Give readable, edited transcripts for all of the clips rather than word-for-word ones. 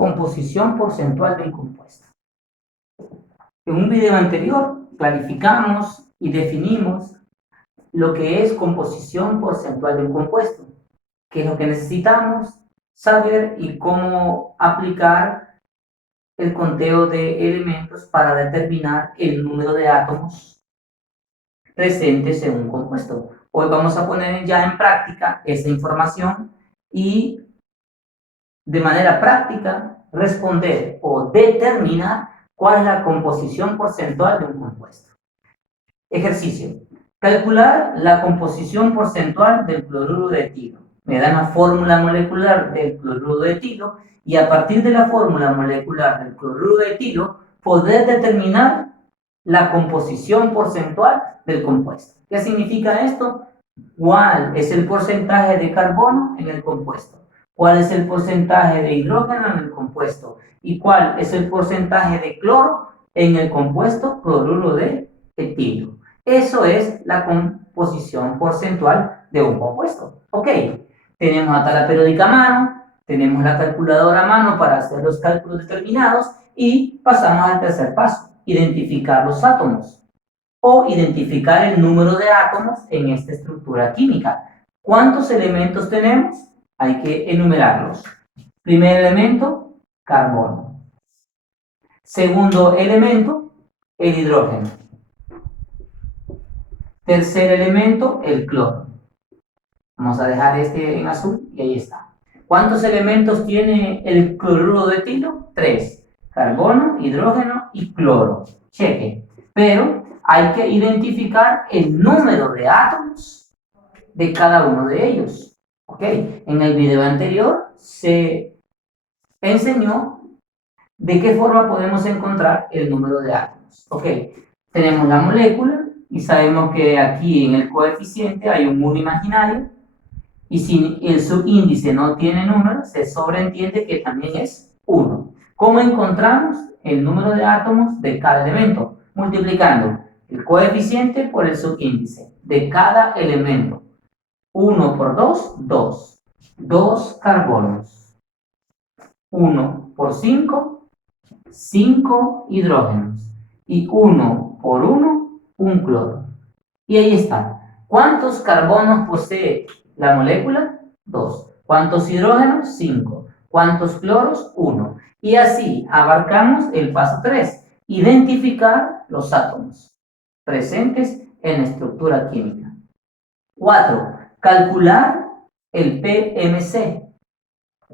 composición porcentual de un compuesto. En un video anterior clarificamos y definimos lo que es composición porcentual de un compuesto, que es lo que necesitamos saber y cómo aplicar el conteo de elementos para determinar el número de átomos presentes en un compuesto. Hoy vamos a poner ya en práctica esta información y de manera práctica responder o determinar cuál es la composición porcentual de un compuesto. Ejercicio. Calcular la composición porcentual del cloruro de etilo. Me dan la fórmula molecular del cloruro de etilo y a partir de la fórmula molecular del cloruro de etilo poder determinar la composición porcentual del compuesto. ¿Qué significa esto? ¿Cuál es el porcentaje de carbono en el compuesto? ¿Cuál es el porcentaje de hidrógeno en el compuesto? ¿Y cuál es el porcentaje de cloro en el compuesto cloruro de etilo? Eso es la composición porcentual de un compuesto. Ok, tenemos la tabla periódica a mano, tenemos la calculadora a mano para hacer los cálculos determinados y pasamos al tercer paso, identificar los átomos o identificar el número de átomos en esta estructura química. ¿Cuántos elementos tenemos? Hay que enumerarlos. Primer elemento, carbono. Segundo elemento, el hidrógeno. Tercer elemento, el cloro. Vamos a dejar este en azul y ahí está. ¿Cuántos elementos tiene el cloruro de etilo? 3. Carbono, hidrógeno y cloro. Cheque. Pero hay que identificar el número de átomos de cada uno de ellos. ¿Ok? En el video anterior se enseñó de qué forma podemos encontrar el número de átomos. ¿Ok? Tenemos la molécula y sabemos que aquí en el coeficiente hay un 1 imaginario y si el subíndice no tiene número, se sobreentiende que también es 1. ¿Cómo encontramos el número de átomos de cada elemento? Multiplicando el coeficiente por el subíndice de cada elemento. 1 por 2, 2. 2 carbonos. 1 por 5, 5 hidrógenos. Y 1 por 1, un cloro. Y ahí está. ¿Cuántos carbonos posee la molécula? 2. ¿Cuántos hidrógenos? 5. ¿Cuántos cloros? 1. Y así abarcamos el paso 3. Identificar los átomos presentes en la estructura química. 4. Calcular el PMC.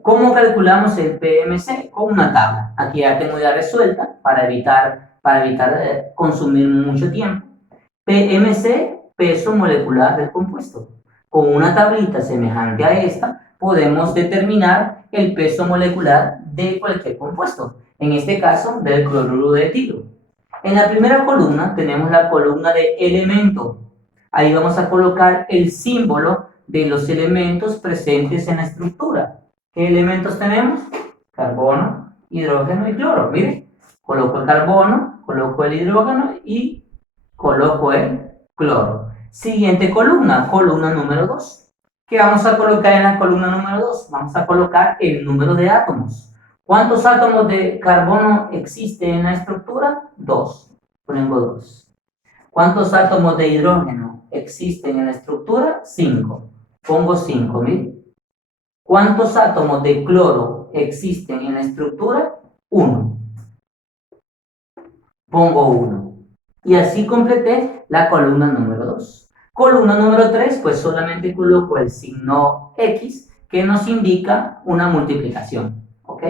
¿Cómo calculamos el PMC? Con una tabla. Aquí ya tengo ya resuelta para evitar consumir mucho tiempo. PMC, peso molecular del compuesto. Con una tablita semejante a esta, podemos determinar el peso molecular de cualquier compuesto. En este caso, del cloruro de etilo. En la primera columna tenemos la columna de elemento. Ahí vamos a colocar el símbolo de los elementos presentes en la estructura. ¿Qué elementos tenemos? Carbono, hidrógeno y cloro. Miren, coloco el carbono, coloco el hidrógeno y coloco el cloro. Siguiente columna, columna número 2. ¿Qué vamos a colocar en la columna número 2? Vamos a colocar el número de átomos. ¿Cuántos átomos de carbono existen en la estructura? 2. Pongo 2. ¿Cuántos átomos de hidrógeno existen en la estructura? 5. Pongo 5, miren. ¿Cuántos átomos de cloro existen en la estructura? 1. Pongo 1. Y así completé la columna número 2. Columna número 3, pues solamente coloco el signo X que nos indica una multiplicación. ¿Ok?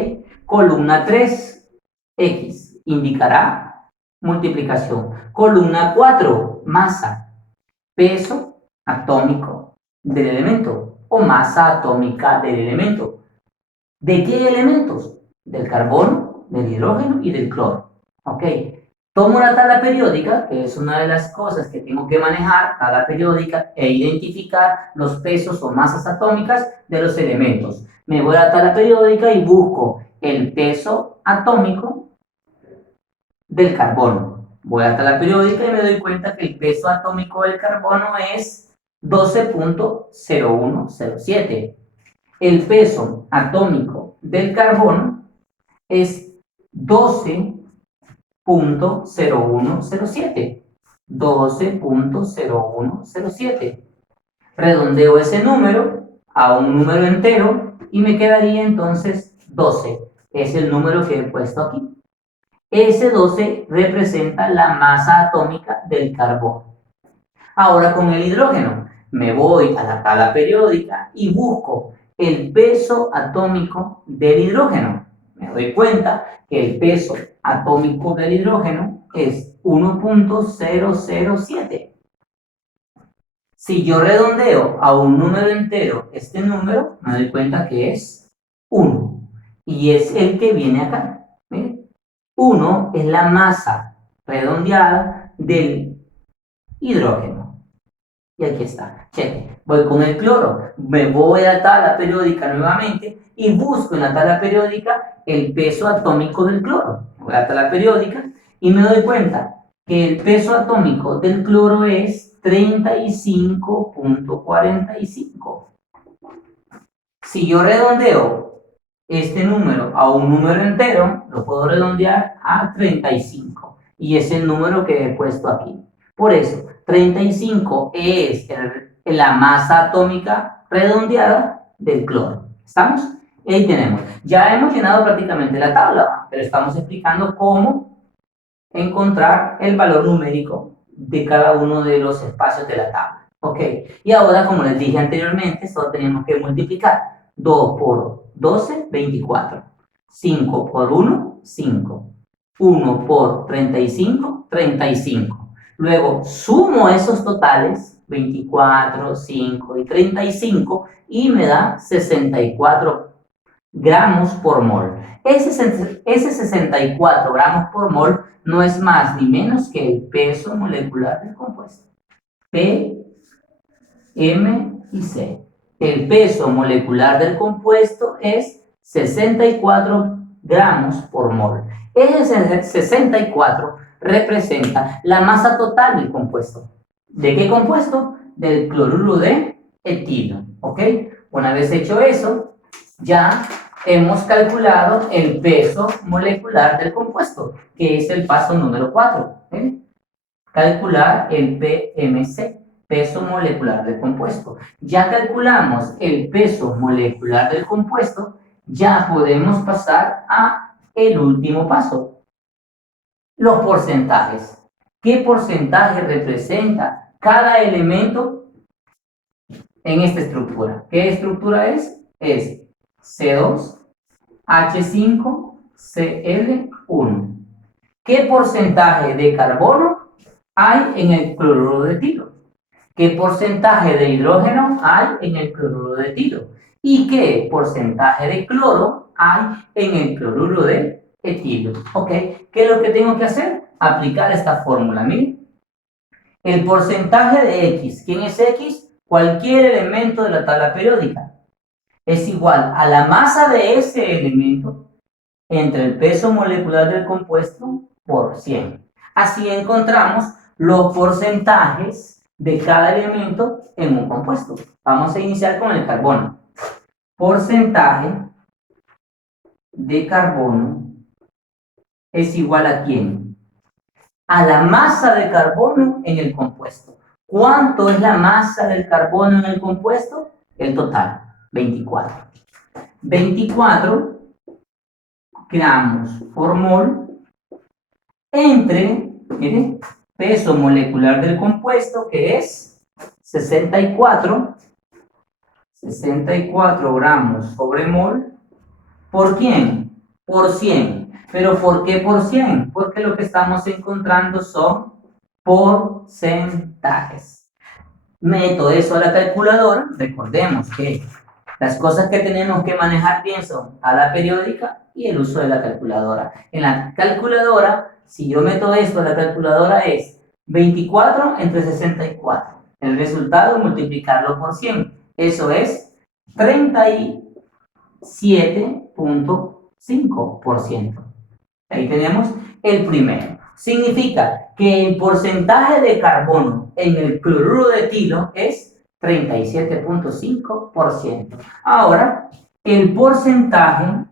Columna 3, X, indicará multiplicación. Columna 4, masa, peso atómico del elemento o masa atómica del elemento. ¿De qué elementos? Del carbono, del hidrógeno y del cloro. ¿Ok? Tomo la tabla periódica, que es una de las cosas que tengo que manejar, tabla periódica, e identificar los pesos o masas atómicas de los elementos. Me voy a la tabla periódica y busco el peso atómico del carbono. Voy a la tabla periódica y me doy cuenta que el peso atómico del carbono es 12.0107. El peso atómico del carbono es 12.0107. 12.0107. Redondeo ese número a un número entero y me quedaría entonces 12. Es el número que he puesto aquí. Ese 12 representa la masa atómica del carbono. Ahora con el hidrógeno, me voy a la tabla periódica y busco el peso atómico del hidrógeno. Me doy cuenta que el peso atómico del hidrógeno es 1.007. Si yo redondeo a un número entero este número, me doy cuenta que es 1. Y es el que viene acá. ¿Miren? 1 es la masa redondeada del hidrógeno. Y aquí está. Cheque. Voy con el cloro. Me voy a la tabla periódica nuevamente y busco en la tabla periódica el peso atómico del cloro. Voy a la tabla periódica y me doy cuenta que el peso atómico del cloro es 35.45. Si yo redondeo este número a un número entero, lo puedo redondear a 35. Y es el número que he puesto aquí. Por eso, 35 es la masa atómica redondeada del cloro. ¿Estamos? Y ahí tenemos. Ya hemos llenado prácticamente la tabla, pero estamos explicando cómo encontrar el valor numérico de cada uno de los espacios de la tabla. ¿Ok? Y ahora, como les dije anteriormente, solo tenemos que multiplicar. 2 por 12, 24. 5 por 1, 5. 1 por 35, 35. Luego sumo esos totales, 24, 5 y 35, y me da 64 gramos por mol. Ese 64 gramos por mol no es más ni menos que el peso molecular del compuesto. P, M y C. El peso molecular del compuesto es 64 gramos por mol. Ese 64 representa la masa total del compuesto. ¿De qué compuesto? Del cloruro de etilo. ¿Ok? Una vez hecho eso, ya hemos calculado el peso molecular del compuesto, que es el paso número 4. Calcular el PMC, peso molecular del compuesto. Ya calculamos el peso molecular del compuesto, ya podemos pasar a el último paso. Los porcentajes. ¿Qué porcentaje representa cada elemento en esta estructura? ¿Qué estructura es? Es C2, H5, Cl1. ¿Qué porcentaje de carbono hay en el cloruro de etilo? ¿Qué porcentaje de hidrógeno hay en el cloruro de etilo? ¿Y qué porcentaje de cloro hay en el cloruro de etilo? ¿Ok? ¿Qué es lo que tengo que hacer? Aplicar esta fórmula. Miren. El porcentaje de X. ¿Quién es X? Cualquier elemento de la tabla periódica. Es igual a la masa de ese elemento entre el peso molecular del compuesto por 100. Así encontramos los porcentajes de cada elemento en un compuesto. Vamos a iniciar con el carbono. Porcentaje de carbono es igual a ¿quién? A la masa de carbono en el compuesto. ¿Cuánto es la masa del carbono en el compuesto? El total, 24. 24 gramos por mol entre, miren, peso molecular del compuesto, que es 64 gramos sobre mol, ¿por quién? Por 100. ¿Pero por qué por 100? Porque lo que estamos encontrando son porcentajes. Meto eso a la calculadora. Recordemos que las cosas que tenemos que manejar bien son a la periódica y el uso de la calculadora. En la calculadora, si yo meto esto a la calculadora es 24 entre 64. El resultado, multiplicarlo por 100. Eso es 37.5%. Ahí tenemos el primero. Significa que el porcentaje de carbono en el cloruro de etilo es 37.5%. Ahora, el porcentaje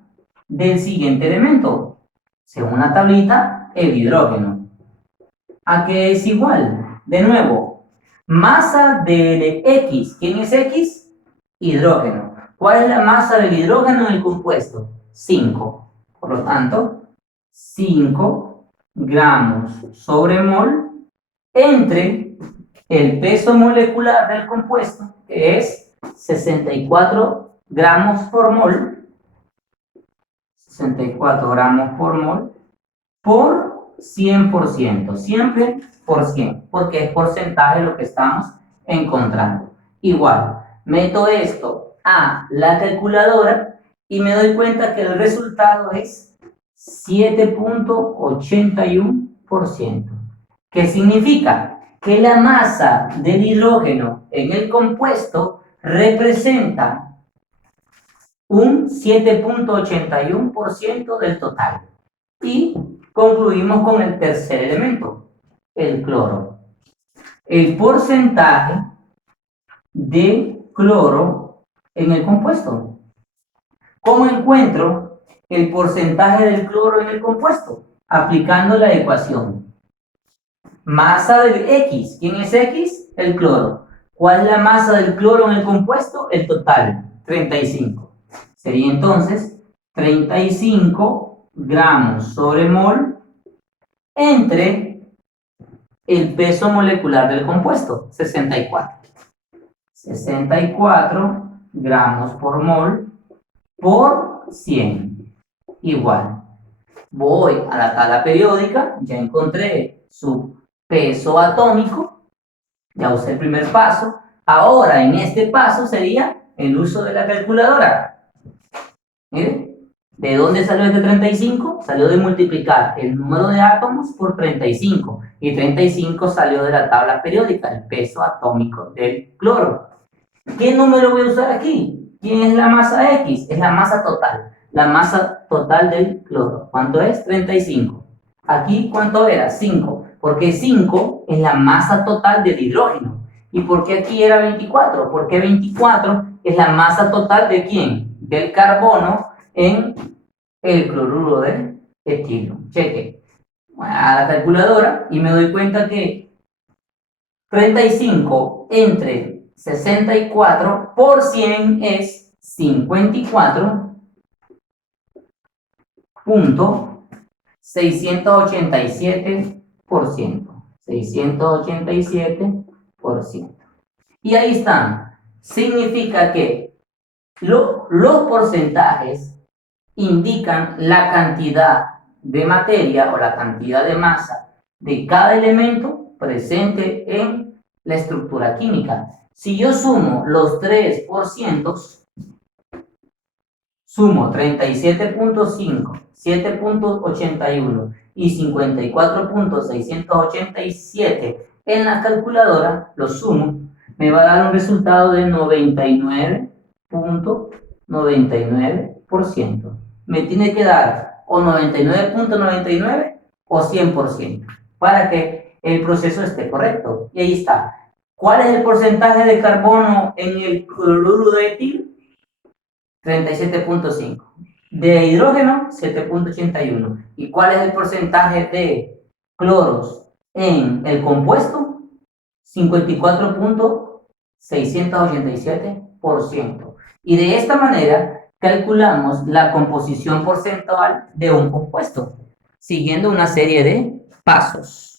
del siguiente elemento. Según la tablita, el hidrógeno. ¿A qué es igual? De nuevo, masa de X. ¿Quién es X? Hidrógeno. ¿Cuál es la masa del hidrógeno en el compuesto? 5. Por lo tanto, 5 gramos sobre mol entre el peso molecular del compuesto, que es 64 gramos por mol, 64 gramos por mol, por 100%, siempre por 100, porque es porcentaje lo que estamos encontrando. Igual, meto esto a la calculadora y me doy cuenta que el resultado es 7.81%. ¿Qué significa? Que la masa del hidrógeno en el compuesto representa un 7.81% del total. Y concluimos con el tercer elemento, el cloro. El porcentaje de cloro en el compuesto. ¿Cómo encuentro el porcentaje del cloro en el compuesto? Aplicando la ecuación. Masa de X. ¿Quién es X? El cloro. ¿Cuál es la masa del cloro en el compuesto? El total, 35. Sería entonces 35 gramos sobre mol entre el peso molecular del compuesto, 64. 64 gramos por mol por 100. Igual. Voy a la tabla periódica, ya encontré su peso atómico, ya usé el primer paso. Ahora, en este paso sería el uso de la calculadora. Miren, ¿de dónde salió este 35? Salió de multiplicar el número de átomos por 35. Y 35 salió de la tabla periódica, el peso atómico del cloro. ¿Qué número voy a usar aquí? ¿Quién es la masa X? Es la masa total. La masa total del cloro. ¿Cuánto es? 35. Aquí, ¿cuánto era? 5. Porque 5 es la masa total del hidrógeno. ¿Y por qué aquí era 24? Porque 24 es la masa total de ¿quién? Del carbono en el cloruro de etilo. Cheque. Voy a la calculadora y me doy cuenta que 35 entre 64 por 100 es 54.687%. 687%. Y ahí están. Significa que los porcentajes indican la cantidad de materia o la cantidad de masa de cada elemento presente en la estructura química. Si yo sumo los 3%, sumo 37.5, 7.81 y 54.687 en la calculadora, lo sumo, me va a dar un resultado de 99.99%. Me tiene que dar o 99.99 o 100% para que el proceso esté correcto. Y ahí está. ¿Cuál es el porcentaje de carbono en el cloruro de etilo? 37.5. De hidrógeno, 7.81. ¿Y cuál es el porcentaje de cloros en el compuesto? 54.687%. Y de esta manera calculamos la composición porcentual de un compuesto, siguiendo una serie de pasos.